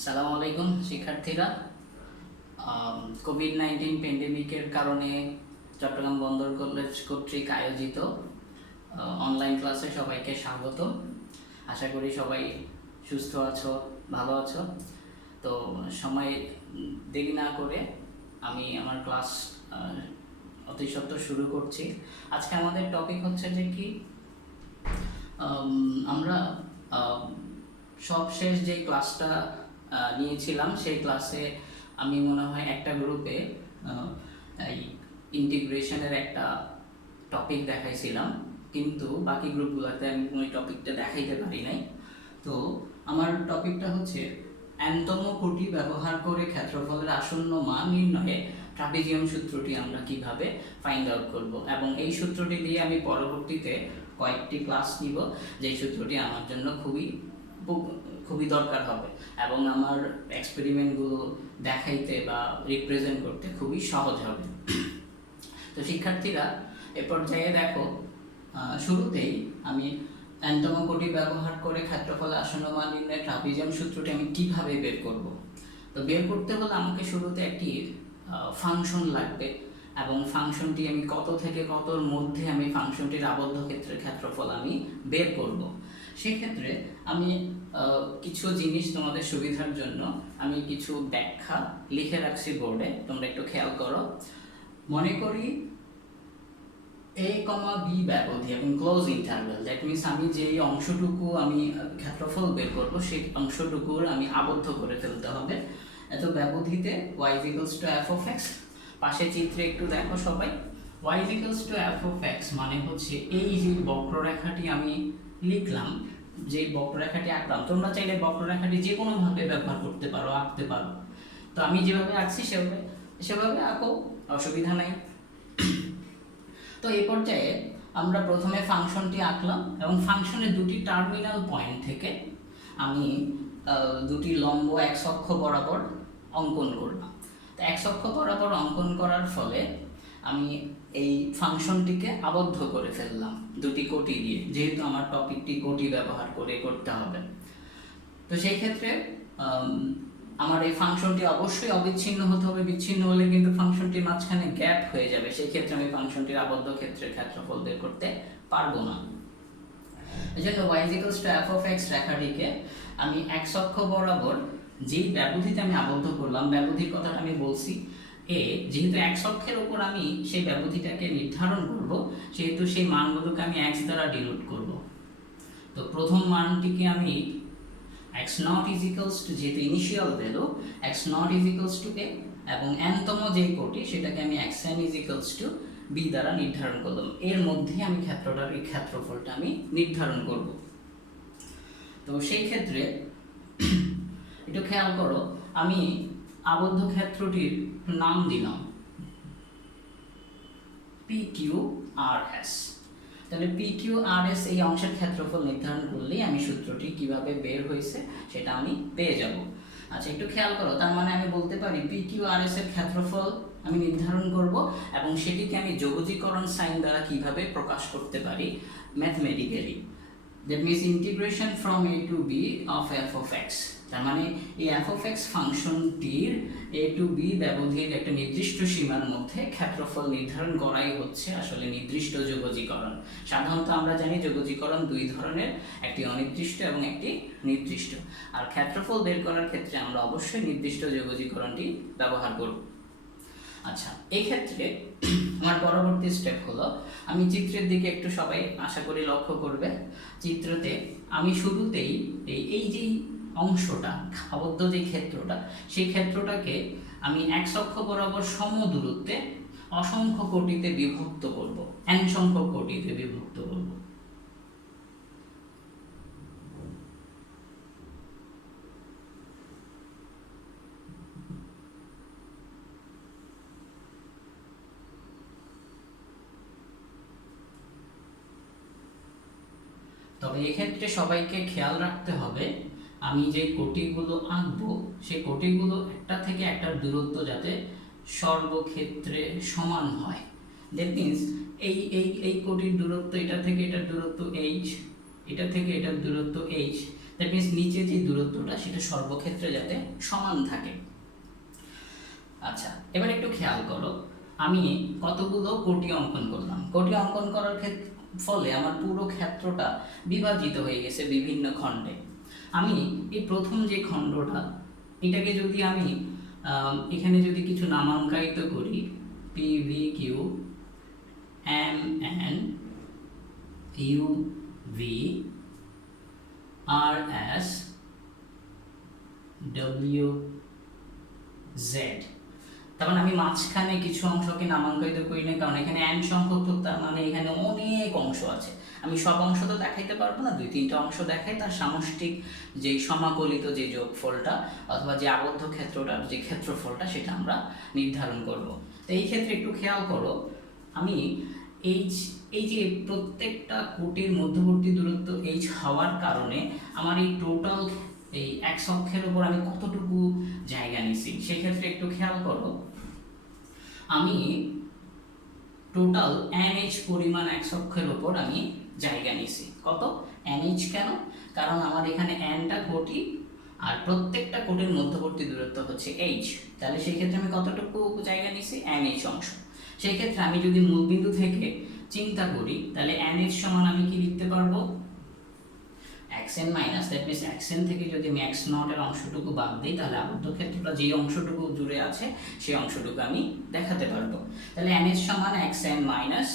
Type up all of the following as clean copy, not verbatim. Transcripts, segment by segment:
আসসালামু আলাইকুম শিক্ষার্থীরা। কোভিড-19 প্যান্ডেমিকের কারণে চট্টগ্রাম বন্দর কলেজ কর্তৃক আয়োজিত অনলাইন ক্লাসে সবাইকে স্বাগত। আশা করি সবাই সুস্থ আছো, ভালো আছো। তো সময় দেরি না করে আমি আমার ক্লাস অতি সত্বর শুরু করছি। আজকে আমাদের টপিক হচ্ছে যে কি আমরা সবশেষ যে ক্লাসটা নিয়েছিলাম সেই ক্লাসে আমি মনে হয় একটা গ্রুপে এই ইন্টিগ্রেশনের একটা টপিক দেখাইছিলাম, কিন্তু বাকি গ্রুপগুলোতে আমি ওই টপিকটা দেখাইতে পারি নাই। তো আমার টপিকটা হচ্ছে এনতম কোটি ব্যবহার করে ক্ষেত্রফলের আসন্ন মান নির্ণয়ে ট্রাপিজিয়াম সূত্রটি আমরা কিভাবে ফাইন্ড আউট করব, এবং এই সূত্রটি দিয়ে আমি পরবর্তীতে কয়েকটি ক্লাস নিব, যেই সূত্রটি আমার জন্য খুবই দরকার হবে এবং আমার এক্সপেরিমেন্টগুলো দেখাইতে বা রিপ্রেজেন্ট করতে খুবই সহজ হবে। তো শিক্ষার্থীরা এ পর্যায়ে দেখো, শুরুতেই আমি এনতম কোটি ব্যবহার করে ক্ষেত্রফলের আসন্ন মান নির্ণয়ে ট্রাপিজিয়াম সূত্রটি আমি কিভাবে বের করব। তো বের করতে হলে আমাকে শুরুতে একটি ফাংশন লাগবে, এবং ফাংশনটি আমি কত থেকে কতর মধ্যে আমি ফাংশনটির আবদ্ধ ক্ষেত্রের ক্ষেত্রফল আমি বের করব। সেক্ষেত্রে আমি কিছু জিনিস তোমাদের সুবিধার জন্য আমি কিছু ব্যাখ্যা লিখে রাখছি বোর্ডে, তোমরা একটু খেয়াল করো। মনে করি a, b ব্যবধি এবং ক্লোজ ইন্টারভ্যাল, দ্যাট মিনস আমি যেই অংশটুকু আমি ক্ষেত্রফল বের করব সেই অংশটুকুর আমি আবদ্ধ করে ফেলতে হবে এত ব্যবধিতে y f of x। পাশে চিত্রে একটু দেখো সবাই, y f of x মানে হচ্ছে এই যে বক্ররেখাটি আমি লিখলাম, যে বক্ররেখাটি আঁকলাম, তোমরা চাইলে বক্ররেখাটি যে কোনোভাবে ব্যবহার করতে পারো, আঁকতে পারো। তো আমি যেভাবে আঁকছি সেভাবে আঁকো, অসুবিধা নাই। তো এই পর্যায়ে আমরা প্রথমে ফাংশনটি আঁকলাম এবং ফাংশনের দুটি টার্মিনাল পয়েন্ট থেকে আমি দুটি লম্ব x অক্ষ বরাবর অঙ্কন করলাম। তো x অক্ষ বরাবর অঙ্কন করার ফলে আমি এই ফাংশনটিকে আবদ্ধ করে ফেললাম দুটি কোটি দিয়ে, যেহেতু আমার টপিকটি কোটি ব্যবহার করে করতে হবে। তো সেই ক্ষেত্রে আমার এই ফাংশনটি অবশ্যই অবিচ্ছিন্ন হতে হবে, বিচ্ছিন্ন হলে কিন্তু ফাংশনটির মাঝখানে গ্যাপ হয়ে যাবে, সেই ক্ষেত্রে আমি ফাংশনটির আবদ্ধ ক্ষেত্রের ক্ষেত্রফল বের করতে পারবো না। এজন্য y f of x রেখাটিকে আমি x অক্ষ বরাবর যেই ব্যবধিতে আমি আবদ্ধ করলাম, ব্যবধির কথাটা আমি বলছি a, যেহেতু x অক্ষের উপর আমি সেই ব্যবধিটাকে নির্ধারণ করব, সেহেতু সেই মানগুলোকে আমি x দ্বারা ডিনোট করব। তো প্রথম মানটিকে আমি x naught is equals to, যেহেতু initial value x naught is equals to a, এবং n-তম যে কোটি সেটাকে আমি xn is equals to b দ্বারা নির্ধারণ করলাম। এর মধ্যে আমি এই ক্ষেত্রফলটা আমি নির্ধারণ করব। তো সেই ক্ষেত্রে একটু খেয়াল করো, আমি আবদ্ধ ক্ষেত্রটির নাম দিলাম PQRS। তাহলে PQRS এই অংশের ক্ষেত্রফল নির্ধারণ করলেই আমি সূত্রটি কিভাবে বের হয়েছে সেটা আমি পেয়ে যাব। আচ্ছা, একটু খেয়াল করো, তার মানে আমি বলতে পারি PQRS এর ক্ষেত্রফল আমি নির্ধারণ করব এবং সেটিকে আমি যোগজীকরণ সাইন দ্বারা কিভাবে প্রকাশ করতে পারি mathematically. That means integration from a to b of f of x। তার মানে এই f of x ফাংশনটির a to b ব্যবধির একটা নির্দিষ্ট সীমার মধ্যে ক্ষেত্রফল নির্ধারণ করাই হচ্ছে আসলে নির্দিষ্ট যোগজীকরণ। সাধারণত আমরা জানি যোগজীকরণ দুই ধরনের, একটি অনির্দিষ্ট এবং একটি নির্দিষ্ট। আর ক্ষেত্রফল বের করার ক্ষেত্রে আমরা অবশ্যই নির্দিষ্ট যোগজীকরণটি ব্যবহার করব। আচ্ছা, এই ক্ষেত্রে আমার পরবর্তী স্টেপ হলো, আমি চিত্রের দিকে একটু সবাই আশা করি লক্ষ্য করবে। চিত্রতে আমি শুরুতেই এই যে অংশটা, আবদ্ধ যে ক্ষেত্রটা, সেই ক্ষেত্রটাকে আমি x অক্ষ বরাবর সম দূরত্বে অসংখ্য কোটিতে বিভক্ত করব, n সংখ্যক কোটিতে বিভক্ত করব। তবে এক্ষেত্রে সবাইকে খেয়াল রাখতে হবে, আমি যে কোটিগুলো আঁকবো সেই কোটিগুলো একটা থেকে একটার দূরত্ব যাতে সর্বক্ষেত্রে সমান হয়। দ্যাট মিনস এই কোটির দূরত্ব এটা থেকে এটার দূরত্ব h, এটা থেকে এটার দূরত্ব h, দ্যাট মিনস নিচে যে দূরত্বটা সেটা সর্বক্ষেত্রে যাতে সমান থাকে। আচ্ছা, এবার একটু খেয়াল করো, আমি কতগুলো কোটি অঙ্কন করলাম। কোটি অঙ্কন করার ফলে আমার পুরো ক্ষেত্রটা বিভাজিত হয়ে গেছে বিভিন্ন খণ্ডে। আমি এই প্রথম যে খণ্ডটা, এটাকে যদি আমি এখানে যদি কিছু নামাঙ্কিত করি, P V Q M N U V R S W Z, তার মানে আমি মাঝখানে কিছু অংশকে নামাঙ্কিত করি না, কারণ এখানে এন সংখ্যক, তার মানে এখানে অনেক অংশ আছে। আমি সব অংশ তো দেখাইতে পারবো না, 2-3টা অংশ দেখাই, তার সামষ্টিক যে সমাকলিত যে যোগফলটা অথবা যে আবদ্ধ ক্ষেত্রটার যে ক্ষেত্রফলটা সেটা আমরা নির্ধারণ করব। তো এই ক্ষেত্রে একটু খেয়াল করো, আমি এই যে প্রত্যেকটা কোটির মধ্যবর্তী দূরত্ব এইচ হওয়ার কারণে আমার এই টোটাল এই এক্স অক্ষের উপর আমি কতটুকু জায়গা নিছি সেক্ষেত্রে একটু খেয়াল করো, আমি টোটাল NH পরিমাণ এক্স অক্ষের উপর আমি জায়গা নিছি। কত? NH। কেন? কারণ আমার এখানে nটা কোটি আর প্রত্যেকটা কোটির মধ্যবর্তী দূরত্ব হচ্ছে h, তাহলে সেই ক্ষেত্রে আমি কতটুকু জায়গা নিছি? NH অংশ। সেই ক্ষেত্রে আমি যদি মূলবিন্দু থেকে চিন্তা করি তাহলে NH সমান আমি কি লিখতে পারবো? xn minus, that means xn থেকে যদি আমি x নট এর অংশটুকু বাদ দিই তাহলে আবদ্ধ ক্ষেত্রটা যে অংশটুকু জুড়ে আছে সেই অংশটুকু আমি দেখাতে পারবো। তাহলে NH সমান xn মাইনাস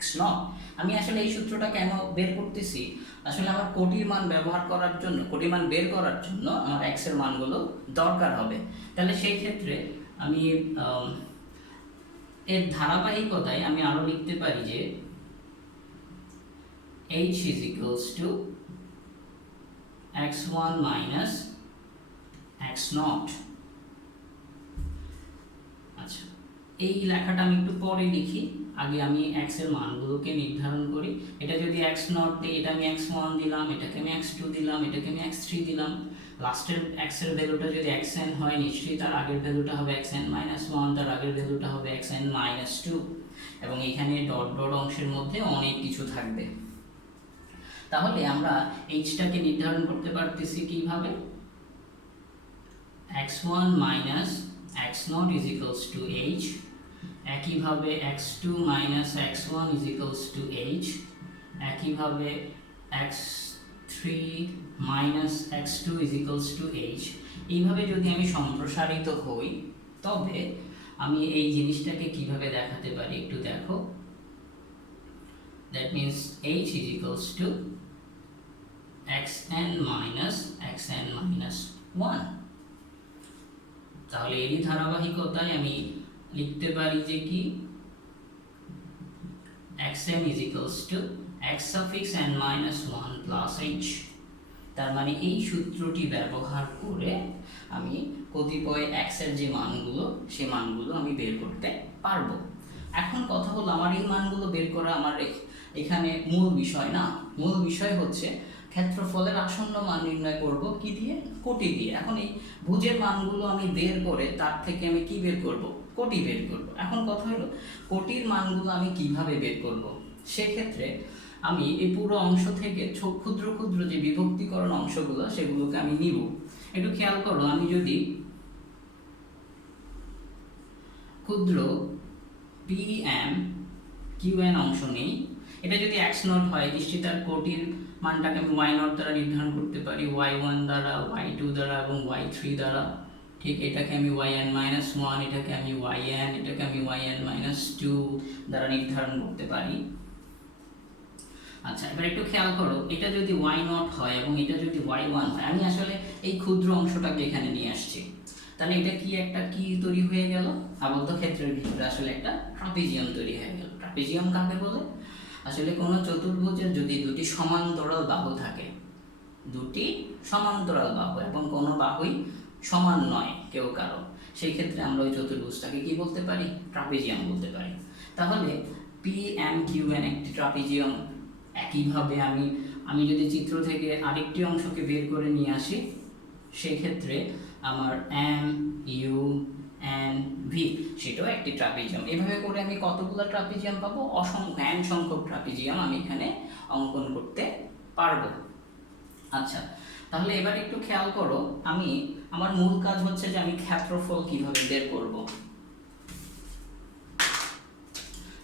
x নট। আমি আসলে এই সূত্রটা কেন বের করতেছি? আসলে আমার কোটির মান ব্যবহার করার জন্য, কোটির মান বের করার জন্য আমার x এর মানগুলো দরকার হবে। তাহলে সেই ক্ষেত্রে আমি এর ধারাবাহিকতায় আমি আরো লিখতে পারি যে h is equals to x1 minus x naught। আচ্ছা, এই লেখাটা আমি একটু পরে লিখি, আগে আমি x এর মানগুলোকে নির্ধারণ করি। এটা যদি x naught দিই, এটা আমি x1 দিলাম, এটাকে আমি x2 দিলাম, এটাকে আমি x3 দিলাম। লাস্টের x এর ভ্যালুটা যদি xn হয়, নিশ্চয়ই তার আগের ভ্যালুটা হবে xn minus 1, তার আগের ভ্যালুটা হবে xn minus 2, এবং এখানে ডট ডট অংশের মধ্যে অনেক কিছু থাকবে। তাহলে আমরা h-টাকে নির্ধারণ করতে পারতেছি কিভাবে? x1 minus x naught is equals to h, একইভাবে x2 minus x1 is equals to h, একইভাবে x3 minus x2 is equals to h। এইভাবে যদি আমি সম্প্রসারিত হই তবে আমি এই জিনিসটাকে কিভাবে দেখাতে পারি একটু দেখো। That means h is equals to xn minus xn minus 1। তাহলে এই ধারাবাহিকতায় আমি লিখতে পারি যে কি xn is equals to x suffix n minus 1 plus h। তার মানে এই সূত্রটি ব্যবহার করে আমি কতিপয় x এর যে মানগুলো সেই মানগুলো আমি বের করতে পারবো। এখন কথা হলো, আমার এই মানগুলো বের করা আমার এখানে মূল বিষয় না। মূল বিষয় হচ্ছে ক্ষেত্রফলের আসন্ন মান নির্ণয় করব কি দিয়ে? কোটি দিয়ে। এখন এই ভুজের মানগুলো আমি বের করে তার থেকে আমি কি বের করব? কোটি বের করব। এখন কথা হলো কোটির মানগুলো আমি কিভাবে বের করব? সেক্ষেত্রে আমি এই পুরো অংশ থেকে ক্ষুদ্র ক্ষুদ্র যে বিভক্তিকরণ অংশগুলো সেগুলোকে আমি নিব। একটু খেয়াল করো, আমি যদি ক্ষুদ্র pm qn অংশ নেই, এটা যদি x নট হয় নিশ্চিত তার কোটির মানটাকে আমি y নট দ্বারা নির্ধারণ করতে পারি, y1 দ্বারা, y2 দ্বারা এবং y3 দ্বারা। ঠিক এটাকে আমি yn minus 1, এটাকে আমি yn, এটাকে আমি yn minus 2 দ্বারা নির্ধারণ করতে পারি। আচ্ছা, এবার একটু খেয়াল করো, এটা যদি y নট হয় এবং এটা যদি y1 হয়, আমি আসলে এই ক্ষুদ্র অংশটাকে এখানে নিয়ে আসছি, তাহলে এটা কি একটা কি তৈরি হয়ে গেল? আবদ্ধ ক্ষেত্রের ভিতরে আসলে একটা ট্রাপিজিয়াম তৈরি হয়ে গেল। ট্রাপিজিয়াম কাকে বলে? আসলে কোনো চতুর্ভুজের যদি দুটি সমান্তরাল বাহু থাকে, দুটি সমান্তরাল বাহু এবং কোনো বাহুই সমান নয় কেউ কারো, সেই ক্ষেত্রে আমরা ওই চতুর্ভুজটাকে কি বলতে পারি? ট্রাপিজিয়াম বলতে পারি। তাহলে PMQN একটি ট্রাপিজিয়াম। একইভাবে আমি যদি চিত্র থেকে আরেকটি অংশকে বের করে নিয়ে আসি, সেই ক্ষেত্রে আমার MUNV সেটাও একটি ট্রাপিজিয়াম। এভাবে করে আমি কতগুলো ট্রাপিজিয়াম পাবো? অসংখ্য n সংখ্যক ট্রাপিজিয়াম আমি এখানে অঙ্কন করতে পারবো। আচ্ছা, তাহলে এবার একটু খেয়াল করো, আমার মূল কাজ হচ্ছে যে আমি ক্ষেত্রফল কিভাবে বের করব।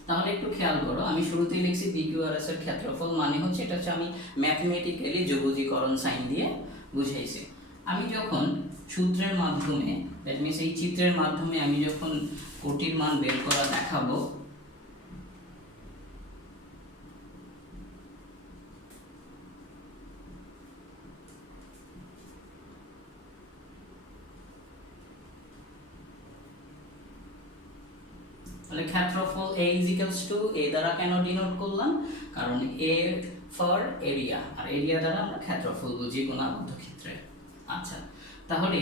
তাহলে একটু খেয়াল করো, আমি শুরুতেই লিখছি PQRS এর ক্ষেত্রফল মানে হচ্ছে, এটা হচ্ছে আমি ম্যাথমেটিক্যালি যোগজীকরণ সাইন দিয়ে বুঝাইছি। আমি যখন সূত্রের মাধ্যমে, দ্যাট মিনস এই চিত্রের মাধ্যমে আমি যখন কোটির মান বের করা দেখাবো, তাহলে ক্ষেত্রফল A = A দ্বারা কেন ডিনোট করলাম, কারণ A ফর এরিয়া, আর এরিয়া দ্বারা আমরা ক্ষেত্রফল বুঝি কোনো আবদ্ধ ক্ষেত্রে। আচ্ছা, তাহলে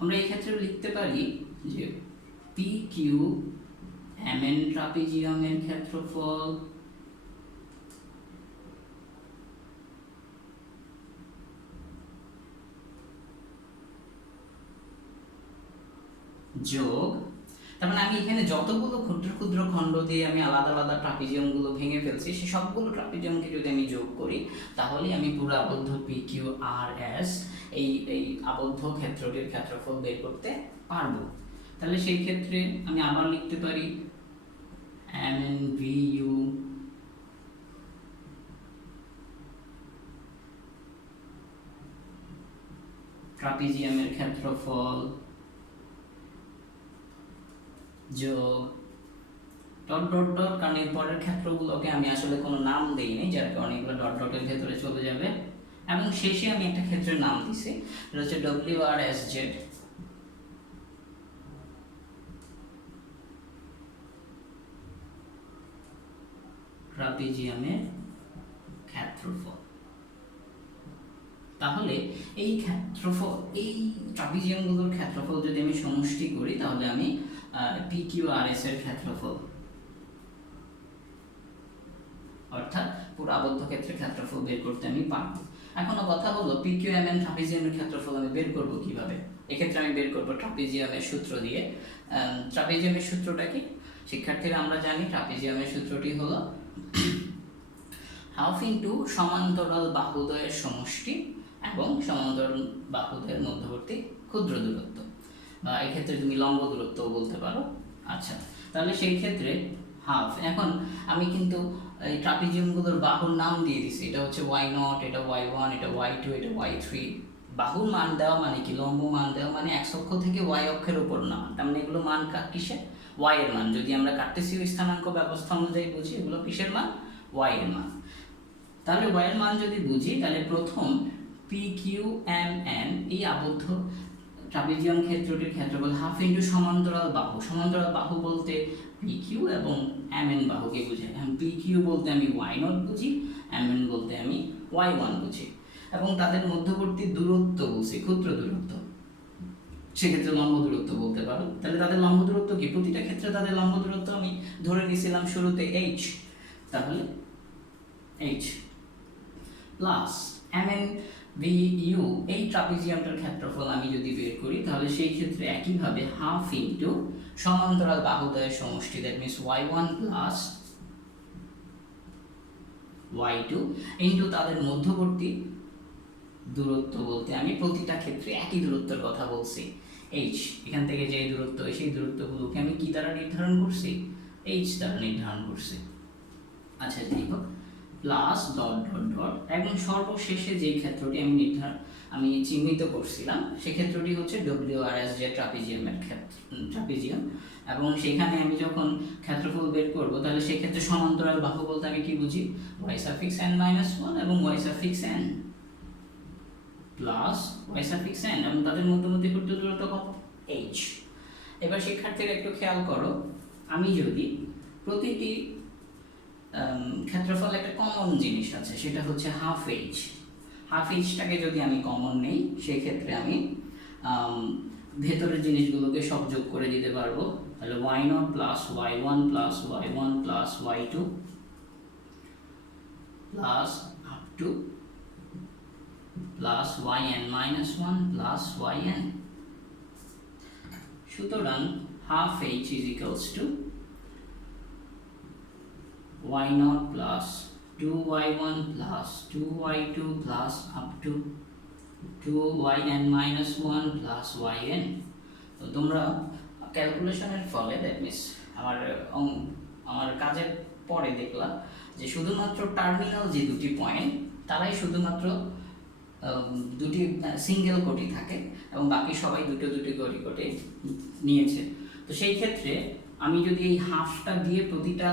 আমরা এই ক্ষেত্রে লিখতে পারি যে PQMN ট্রাপিজিয়ামের ক্ষেত্রফল যোগ, তার মানে আমি এখানে যতগুলো ক্ষুদ্র ক্ষুদ্র খণ্ড দিয়ে আমি আলাদা আলাদা ট্রাপিজিয়ামগুলো ভেঙে ফেলছি, সে সবগুলো ট্রাপিজিয়ামকে যদি আমি যোগ করি, তাহলে আমি পুরো আবদ্ধ PQRS এই আবদ্ধ ক্ষেত্রটির ক্ষেত্রফল বের করতে পারবো। তাহলে সেই ক্ষেত্রে আমি আবার লিখতে পারি MNVU ট্রাপিজিয়ামের ক্ষেত্রফল যোগ ডট ডট ডট, কারণ এর পরের ক্ষেত্রগুলোকে আমি আসলে কোনো নাম দেইনি, যার কারণে এগুলো ডট ডটের ভেতরে চলে যাবে, এবং শেষে আমি একটা ক্ষেত্রের নাম দিছি, এটা হচ্ছে WRSZ ট্রাপিজিয়ামের ক্ষেত্রফল। তাহলে এই ট্রাপিজিয়ামগুলোর ক্ষেত্রফল যদি আমি সমষ্টি করি, তাহলে আমি PQRS এর ক্ষেত্রফল, অর্থাৎ পুরো আবদ্ধ ক্ষেত্রের ক্ষেত্রফল বের করতে আমি পারবো। এখনো কথা হলো PQMN ট্রাপিজিয়ামের ক্ষেত্রফল আমি বের করব কিভাবে। এক্ষেত্রে আমি বের করব ট্রাপিজিয়ামের সূত্র দিয়ে। ট্রাপিজিয়ামের সূত্রটা কি শিক্ষার্থীরা? আমরা জানি ট্রাপিজিয়ামের সূত্রটি হলো হাফ ইন্টু সমান্তরাল বাহুদ্বয়ের সমষ্টি এবং সমান্তরাল বাহুদ্বয়ের মধ্যবর্তী ক্ষুদ্র দূরত্ব, বা এক্ষেত্রে তুমি লম্ব দূরত্বও বলতে পারো। আচ্ছা, তাহলে সেই ক্ষেত্রে হাফ, এখন আমি কিন্তু এই ট্রাপিজিয়ামগুলোর বাহুর নাম দিয়ে দিছি, এটা হচ্ছে Y0, এটা Y1, এটা Y2, এটা Y3। বাহুর মান দেওয়া মানে কি, লম্ব মান দেওয়া মানে x অক্ষ থেকে y অক্ষের উপর না, তার মানে এগুলো মান কিসের? y এর মান। যদি আমরা কার্টেসীয় স্থানাঙ্ক ব্যবস্থা অনুযায়ী বুঝি, এগুলো কিসের মান? y এর মান। তাহলে y এর মান যদি বুঝি, তাহলে প্রথম PQMN এই আবদ্ধ ট্রাপিজিয়াম ক্ষেত্রটির ক্ষেত্রফল হাফ ইন্টু সমান্তরাল বাহু। সমান্তরাল বাহু বলতে PQ এবং MN বাহুকে বোঝায়। PQ বলতে আমি Y0 বুঝি, MN বলতে আমি Y1 বুঝি, এবং তাদের মধ্যবর্তী দূরত্ব বলছি ক্ষুদ্র দূরত্ব, সেক্ষেত্রে লম্ব দূরত্ব বলতে পারো। তাহলে তাদের লম্ব দূরত্ব কি? প্রতিটা ক্ষেত্রে তাদের লম্ব দূরত্ব আমি ধরে নিয়েছিলাম শুরুতে h, তাহলে h প্লাস MNVU এই ট্রাপিজিয়ামটার ক্ষেত্রফল আমি যদি বের করি, তাহলে সেই ক্ষেত্রে একইভাবে হাফ ইন্টু সমান্তরাল বাহুদ্বয়ের সমষ্টি, that means Y1 plus Y2 into তাদের মধ্যবর্তী দূরত্ব বলতে আমি প্রতিটা ক্ষেত্রে একই দূরত্বের কথা বলছি, h। এখান থেকে যে দূরত্ব, সেই দূরত্বগুলোকে আমি কি দ্বারা নির্ধারণ করছি? h দ্বারা নির্ধারণ করছি। আচ্ছা, যাই হোক, প্লাস ডট ডট ডট, এবং সর্বশেষে যে ক্ষেত্রটি আমি চিহ্নিত করছিলাম, সেই ক্ষেত্রটি হচ্ছে WRSZ ট্রাপিজিয়ামের ট্রাপিজিয়াম, এবং সেখানে আমি যখন ক্ষেত্রফল বের করব, তাহলে সেই ক্ষেত্রে সমান্তরাল বাহু বলতে আমি কি বুঝি? y⁻n-1 এবং y⁻n প্লাস y⁻n, এবং তাদের মধ্যবর্তী ক্ষুদ্র দূরত্ব কত? h। এবার শিক্ষার্থীরা একটু খেয়াল করো, আমি যদি প্রতিটি ক্ষেত্রফল একটা কমন জিনিস আছে, সেটা হচ্ছে হাফ h। হাফ এইচটাকে যদি আমি কমন নেই, সেই ক্ষেত্রে আমি ভেতরের জিনিসগুলোকে সব যোগ করে দিতে পারবো। তাহলে Y0 plus Y1 plus Y1 plus Y2 plus up to plus yn-1 plus yn। সুতরাং half h is equals to Y0 plus 2y1 plus 2y2 plus up to 2yn minus 1 plus yn। তো তোমরা ক্যালকুলেশনের ফলে that means আমার কাজের পরে দেখলাম যে শুধুমাত্র টার্মিনাল যে দুটি পয়েন্ট তারাই শুধুমাত্র দুটি সিঙ্গেল কোটি থাকে এবং বাকি সবাই দুটো দুটো কোটি নিয়েছে। তো সেই ক্ষেত্রে আমি যদি এই হাফটা দিয়ে প্রতিটা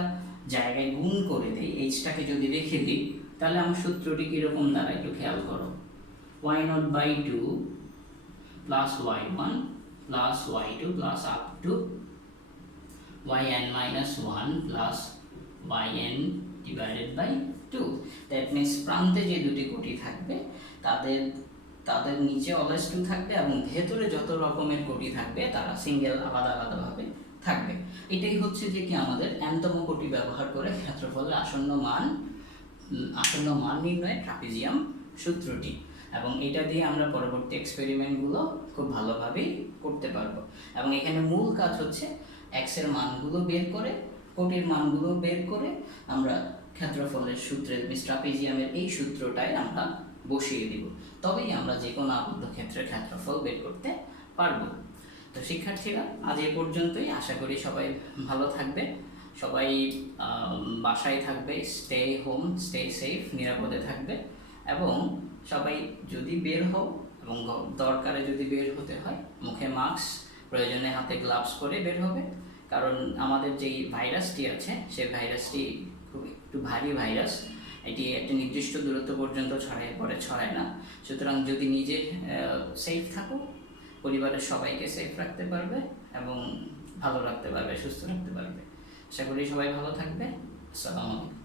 জায়গায় গুণ করে দিই, এইচটাকে যদি রেখে দিই, তাহলে আমার সূত্রটি কীরকম দাঁড়ায় একটু খেয়াল করো। y0/2 plus y1 plus y2 plus up to yn minus 1 plus yn divided by 2। That means প্রান্তে যে দুটি কোটি থাকবে তাদের নিচে অলওয়েজ 2 থাকবে এবং ভেতরে যত রকমের কোটি থাকবে তারা সিঙ্গেল আলাদা আলাদাভাবে থাকবে। এটাই হচ্ছে যে কি আমাদের nতম কোটি ব্যবহার করে ক্ষেত্রফলের আসন্ন মান নির্ণয়ের ট্রাপিজিয়াম সূত্রটি, এবং এটা দিয়ে আমরা পরবর্তী এক্সপেরিমেন্টগুলো খুব ভালোভাবেই করতে পারবো। এবং এখানে মূল কাজ হচ্ছে এক্স এর মানগুলো বের করে, কোটির মানগুলো বের করে আমরা ক্ষেত্রফলের সূত্রে ট্রাপিজিয়ামের এই সূত্রটাই আমরা বসিয়ে দিব, তবেই আমরা যে কোনো আবদ্ধ ক্ষেত্রের ক্ষেত্রফল বের করতে পারবো। তো শিক্ষার্থীরা আজ এ পর্যন্তই, আশা করি সবাই ভালো থাকবে, সবাই বাসায় থাকবে, স্টে হোম, স্টে সেফ, নিরাপদে থাকবে, এবং সবাই যদি বের হও এবং দরকারে যদি বের হতে হয় মুখে মাস্ক, প্রয়োজনে হাতে গ্লাভস পরে বের হবে, কারণ আমাদের যেই ভাইরাসটি আছে সেই ভাইরাসটি খুব একটু ভারী ভাইরাস, এটি একটা নির্দিষ্ট দূরত্ব পর্যন্ত ছড়ায় না। সুতরাং যদি নিজে সেফ থাকো, পরিবারের সবাইকে সেফ রাখতে পারবে এবং ভালো রাখতে পারবে, সুস্থ রাখতে পারবে। আশা করি সবাই ভালো থাকবে। আসসালামু আলাইকুম।